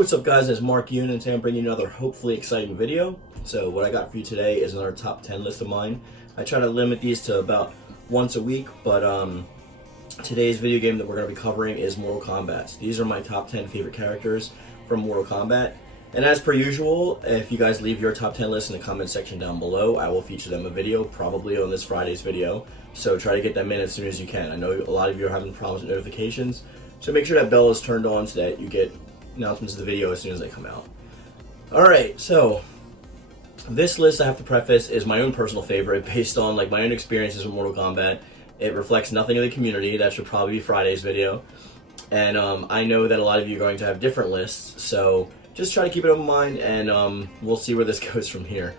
what's up guys, it's Mark Yoon, and today I'm bringing you another hopefully exciting video. So what I got for you today is another top 10 list of mine. I try to limit these to about once a week, but today's video game that we're going to be covering is Mortal Kombat. These are my top 10 favorite characters from Mortal Kombat. And as per usual, if you guys leave your top 10 lists in the comment section down below, I will feature them in a video, probably on this Friday's video. So try to get them in as soon as you can. I know a lot of you are having problems with notifications, so make sure that bell is turned on so that you get announcements of the video as soon as they come out. Alright, so this list, I have to preface, is my own personal favorite based on like my own experiences with Mortal Kombat. It reflects nothing of the community. That should probably be Friday's video. And I know that a lot of you are going to have different lists, so just try to keep it in mind, and we'll see where this goes from here.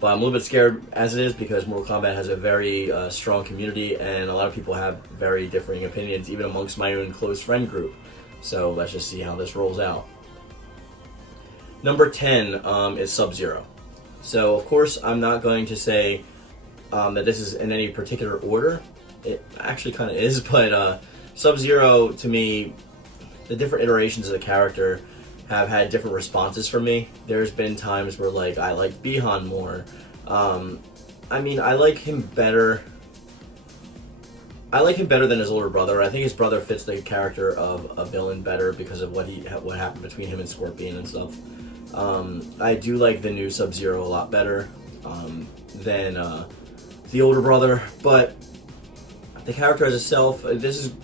But I'm a little bit scared as it is because Mortal Kombat has a very strong community, and a lot of people have very differing opinions, even amongst my own close friend group. So let's just see how this rolls out. Number 10 is SubZero. So of course I'm not going to say that this is in any particular order. It actually kind of is, but SubZero, to me, the different iterations of the character have had different responses from me. There's been times where like I liked Bihan more. I mean, I like him better than his older brother. I think his brother fits the character of a villain better because of what happened between him and Scorpion and stuff. I do like the new SubZero a lot better than the older brother, but the character as itself,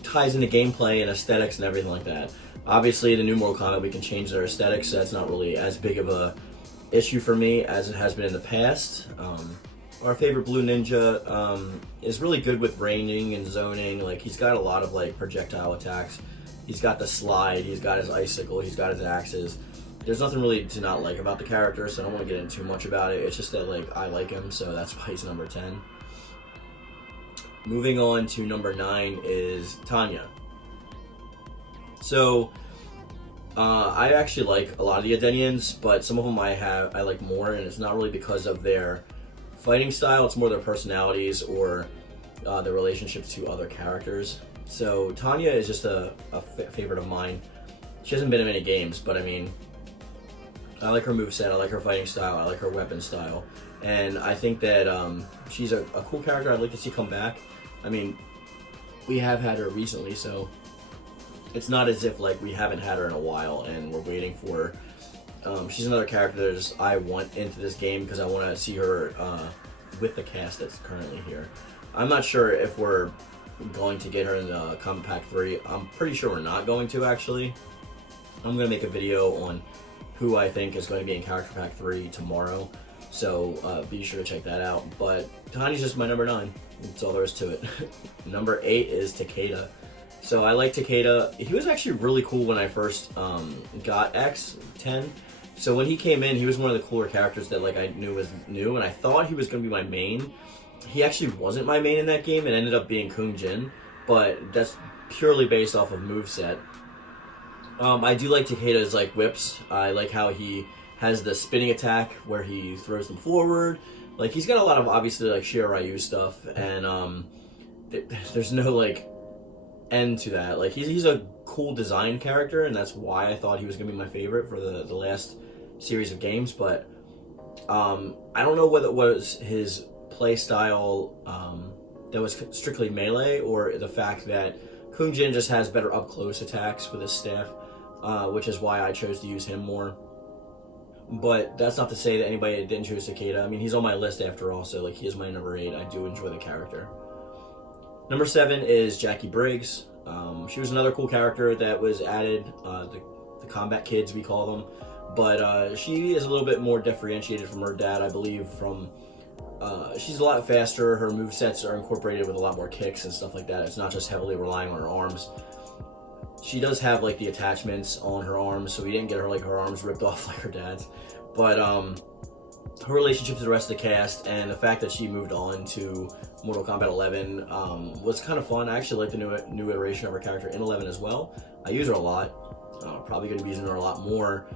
ties into gameplay and aesthetics and everything like that. Obviously, the new Mortal Kombat, we can change their aesthetics, so that's not really as big of a issue for me as it has been in the past. Our favorite Blue Ninja is really good with ranging and zoning. Like, he's got a lot of like projectile attacks. He's got the slide, he's got his icicle, he's got his axes. There's nothing really to not like about the character, so I don't want to get into too much about it. It's just that like I like him, so that's why he's number 10. Moving on to number 9 is Tanya. So, I actually like a lot of the Adenians, but some of them I like more, and it's not really because of their fighting style, it's more their personalities or their relationships to other characters. So Tanya is just a favorite of mine. She hasn't been in many games, but I mean, I like her moveset, I like her fighting style, I like her weapon style, and I think that she's a cool character I'd like to see come back. I mean, we have had her recently, so it's not as if like we haven't had her in a while and we're waiting for her. She's another character that I want into this game because I want to see her with the cast that's currently here. I'm not sure if we're going to get her in the Kombat Pack 3. I'm pretty sure we're not going to, actually. I'm going to make a video on who I think is going to be in Character Pack 3 tomorrow, so be sure to check that out. But Tanya's just my number 9. That's all there is to it. Number 8 is Takeda. So I like Takeda. He was actually really cool when I first got X10. So when he came in, he was one of the cooler characters that like I knew was new, and I thought he was going to be my main. He actually wasn't my main in that game. It ended up being Kung Jin, but that's purely based off of moveset. I do like Takeda's like whips. I like how he has the spinning attack where he throws them forward. Like, he's got a lot of obviously like Shiryu stuff, and there's no like end to that. Like, he's a cool design character, and that's why I thought he was gonna be my favorite for the last series of games. But I don't know whether it was his play style that was strictly melee, or the fact that Kung Jin just has better up close attacks with his staff, which is why I chose to use him more. But that's not to say that anybody didn't choose Takeda. I mean, he's on my list after all, so like, he is my number 8. I do enjoy the character. Number 7 is Jackie Briggs. She was another cool character that was added, the combat kids, we call them. But she is a little bit more differentiated from her dad, I believe, she's a lot faster. Her movesets are incorporated with a lot more kicks and stuff like that. It's not just heavily relying on her arms. She does have like the attachments on her arms, so we didn't get her like her arms ripped off like her dad's. But her relationship to the rest of the cast and the fact that she moved on to Mortal Kombat 11 was kind of fun. I actually like the new iteration of her character in 11 as well. I use her a lot. Probably going to be using her a lot more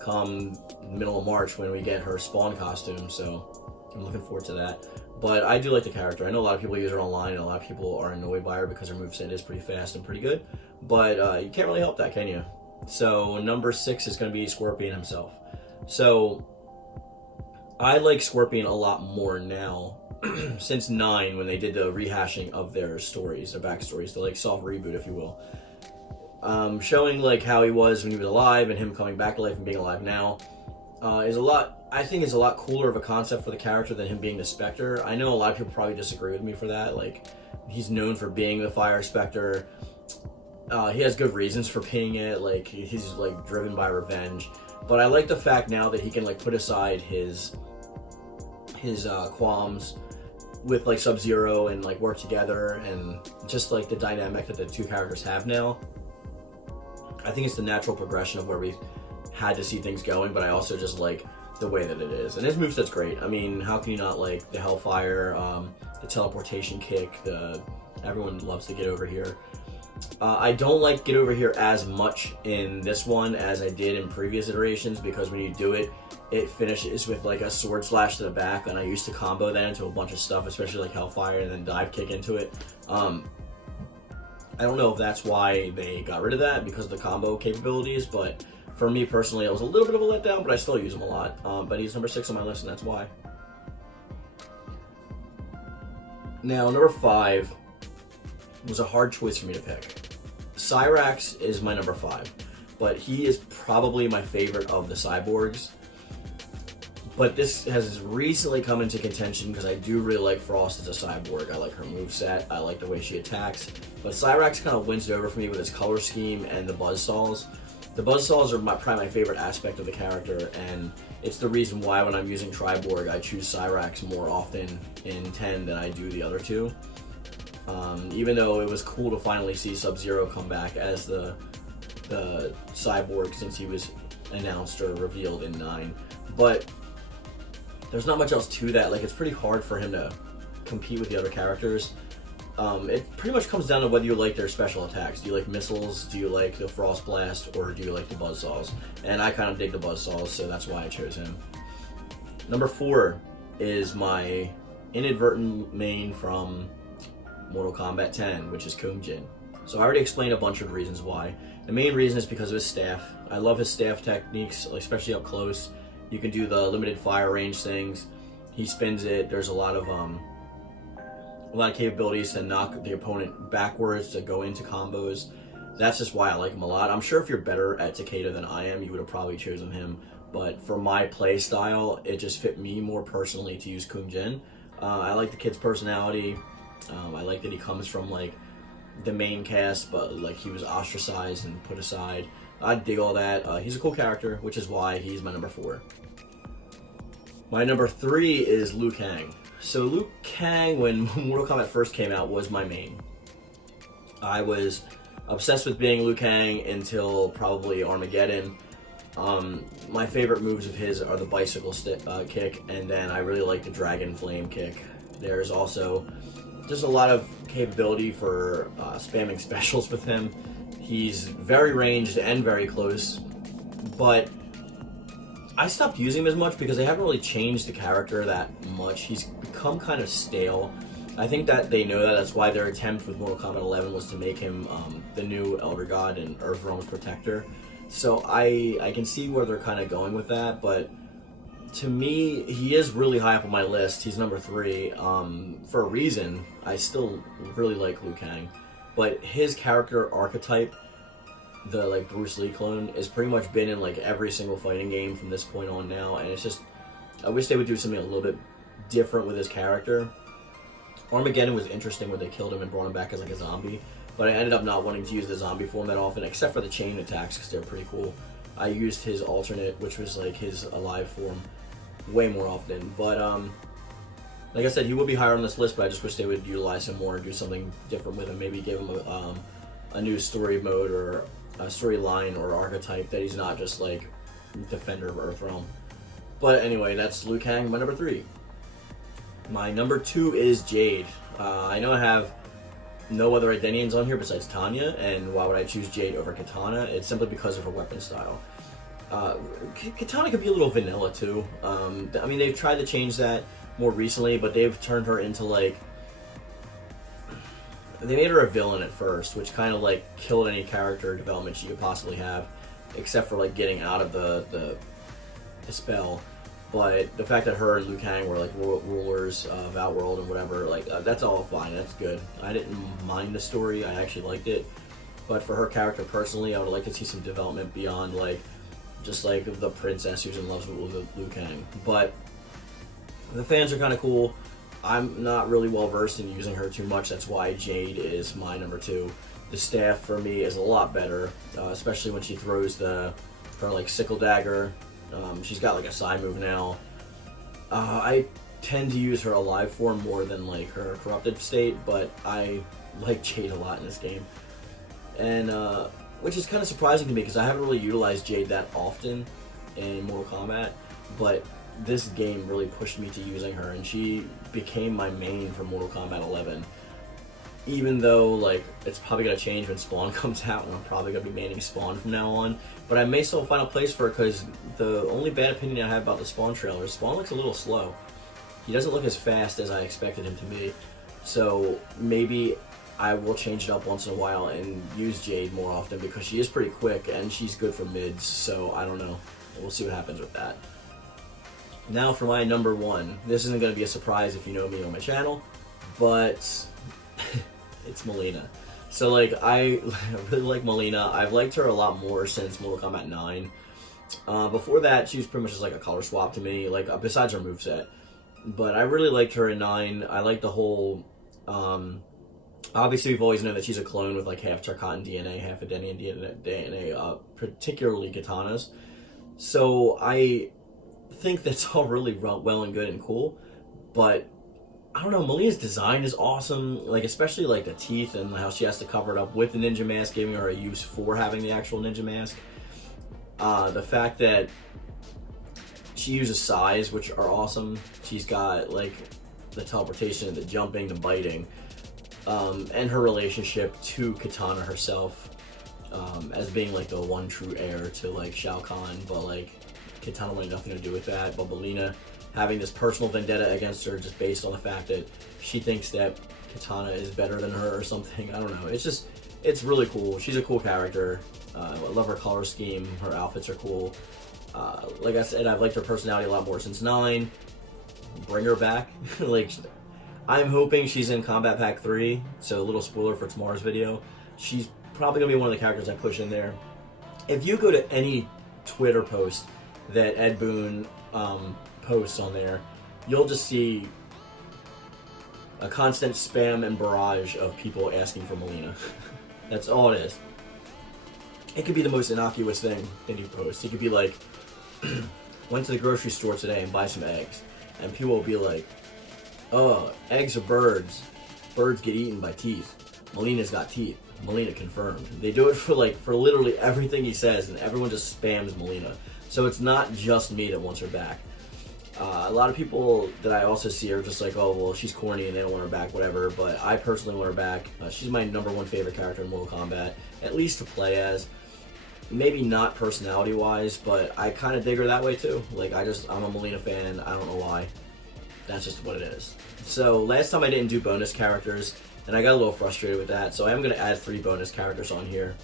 come middle of March when we get her Spawn costume, so I'm looking forward to that. But I do like the character. I know a lot of people use her online, and a lot of people are annoyed by her because her moveset is pretty fast and pretty good. But you can't really help that, can you? So number 6 is going to be Scorpion himself. So I like Scorpion a lot more now since 9, when they did the rehashing of their stories, their backstories, the like soft reboot, if you will. Showing like how he was when he was alive and him coming back to life and being alive now is a lot. I think is a lot cooler of a concept for the character than him being the Spectre. I know a lot of people probably disagree with me for that. Like, he's known for being the Fire Spectre. He has good reasons for being it. Like, he's like driven by revenge. But I like the fact now that he can like put aside his qualms with like SubZero and like work together, and just like the dynamic that the two characters have now. I think it's the natural progression of where we had to see things going, but I also just like the way that it is. And his moveset's great. I mean, how can you not like the Hellfire, the teleportation kick, everyone loves to get over here. I don't like get over here as much in this one as I did in previous iterations, because when you do it, it finishes with like a sword slash to the back, and I used to combo that into a bunch of stuff, especially like Hellfire, and then dive kick into it. I don't know if that's why they got rid of that, because of the combo capabilities, but for me personally, it was a little bit of a letdown, but I still use him a lot. But he's number 6 on my list, and that's why. Now, number 5 was a hard choice for me to pick. Cyrax is my number 5, but he is probably my favorite of the cyborgs. But this has recently come into contention because I do really like Frost as a cyborg. I like her moveset, I like the way she attacks. But Cyrax kind of wins it over for me with his color scheme and the buzzsaws. The buzzsaws are probably my favorite aspect of the character, and it's the reason why when I'm using Triborg, I choose Cyrax more often in 10 than I do the other two. Even though it was cool to finally see SubZero come back as the cyborg since he was announced or revealed in 9. But there's not much else to that. Like, it's pretty hard for him to compete with the other characters. It pretty much comes down to whether you like their special attacks. Do you like missiles? Do you like the Frost Blast? Or do you like the buzzsaws? And I kind of dig the buzzsaws, so that's why I chose him. Number 4 is my inadvertent main from Mortal Kombat 10, which is Kung Jin. So I already explained a bunch of reasons why. The main reason is because of his staff. I love his staff techniques, especially up close. You can do the limited fire range things. He spins it. There's a lot of capabilities to knock the opponent backwards, to go into combos. That's just why I like him a lot. I'm sure if you're better at Takeda than I am, you would have probably chosen him. But for my play style, it just fit me more personally to use Kung Jin. I like the kid's personality. I like that he comes from like the main cast, but like he was ostracized and put aside. I dig all that. He's a cool character, which is why he's my number 4. My number 3 is Liu Kang. So Liu Kang, when Mortal Kombat first came out, was my main. I was obsessed with being Liu Kang until probably Armageddon. My favorite moves of his are the bicycle kick, and then I really like the dragon flame kick. There's also just a lot of capability for spamming specials with him. He's very ranged and very close, but I stopped using him as much because they haven't really changed the character that much. He's become kind of stale. I think that they know that. That's why their attempt with Mortal Kombat 11 was to make him the new Elder God and Earthrealm's protector. So I can see where they're kind of going with that, but to me, he is really high up on my list. He's number 3 for a reason. I still really like Liu Kang, but his character archetype, the like Bruce Lee clone, is pretty much been in like every single fighting game from this point on now, and it's just, I wish they would do something a little bit different with his character. Armageddon was interesting when they killed him and brought him back as like a zombie, but I ended up not wanting to use the zombie form that often, except for the chain attacks because they're pretty cool. I used his alternate, which was like his alive form, way more often. But like I said, he would be higher on this list, but I just wish they would utilize him more and do something different with him. Maybe give him a new story mode or a storyline or archetype that he's not just like Defender of Earthrealm. But anyway, that's Liu Kang, my number 3. My number 2 is Jade. I know I have no other Identians on here besides Tanya, and why would I choose Jade over Katana? It's simply because of her weapon style. Katana could be a little vanilla too. I mean, they've tried to change that more recently, but they've turned her into like, they made her a villain at first, which kind of like killed any character development she could possibly have. except for like getting out of the spell. But the fact that her and Liu Kang were like rulers of Outworld and whatever, like that's all fine. That's good. I didn't mind the story. I actually liked it. But for her character personally, I would like to see some development beyond like just like the princess who's in love with Liu Kang. But the fans are kind of cool. I'm not really well versed in using her too much. That's why Jade is my number 2. The staff for me is a lot better, especially when she throws her like sickle dagger. She's got like a side move now. I tend to use her alive form more than like her corrupted state, but I like Jade a lot in this game, and which is kind of surprising to me because I haven't really utilized Jade that often in Mortal Kombat, but this game really pushed me to using her, and she became my main for Mortal Kombat 11. Even though like it's probably gonna change when Spawn comes out, and I'm probably gonna be maining Spawn from now on, but I may still find a place for her because the only bad opinion I have about the Spawn trailer is Spawn looks a little slow. He doesn't look as fast as I expected him to be, so maybe I will change it up once in a while and use Jade more often because she is pretty quick and she's good for mids. So I don't know. We'll see what happens with that. Now for my number 1. This isn't going to be a surprise if you know me on my channel, but it's Molina. So like I really like Molina. I've liked her a lot more since Mortal Kombat 9. Before that, she was pretty much just like a color swap to me, like besides her moveset. But I really liked her in 9. I like the whole. Obviously, we've always known that she's a clone with like half Charkatan DNA, half Adenian DNA, particularly katanas. So I think that's all really well and good and cool, but I don't know, Molina's design is awesome, like especially like the teeth and how she has to cover it up with the ninja mask, giving her a use for having the actual ninja mask. The fact that she uses size, which are awesome. She's got like the teleportation, the jumping, the biting, and her relationship to Katana herself, as being like the one true heir to like Shao Kahn, but like Katana wanted nothing to do with that. But Molina having this personal vendetta against her just based on the fact that she thinks that Katana is better than her or something. I don't know. It's really cool. She's a cool character. I love her color scheme. Her outfits are cool. Like I said, I've liked her personality a lot more since 9. Bring her back. Like, I'm hoping she's in Combat Pack 3, so a little spoiler for tomorrow's video. She's probably going to be one of the characters I push in there. If you go to any Twitter post that Ed Boon posts on there, you'll just see a constant spam and barrage of people asking for Molina. That's all it is. It could be the most innocuous thing that you post. It could be like, went to the grocery store today and buy some eggs. And people will be like, oh, eggs are birds. Birds get eaten by teeth. Molina's got teeth. Molina confirmed. They do it for literally everything he says, and everyone just spams Molina. So it's not just me that wants her back. A lot of people that I also see are just like, oh, well, she's corny and they don't want her back, whatever. But I personally want her back. She's my number 1 favorite character in Mortal Kombat, at least to play as. Maybe not personality-wise, but I kind of dig her that way too. Like, I'm a Molina fan. I don't know why. That's just what it is. So last time I didn't do bonus characters, and I got a little frustrated with that. So I am going to add 3 bonus characters on here.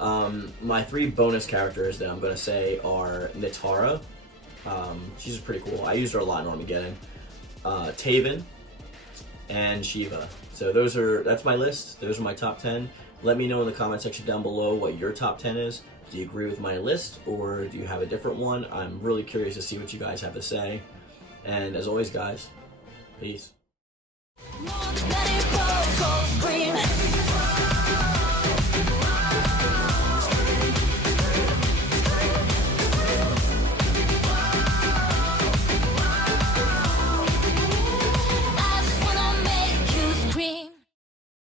My 3 bonus characters that I'm going to say are Nitara. She's pretty cool. I used her a lot in Armageddon. Taeyeon, and Shiva. So that's my list. Those are my top 10. Let me know in the comment section down below what your top 10 is. Do you agree with my list, or do you have a different one? I'm really curious to see what you guys have to say. And as always, guys, peace.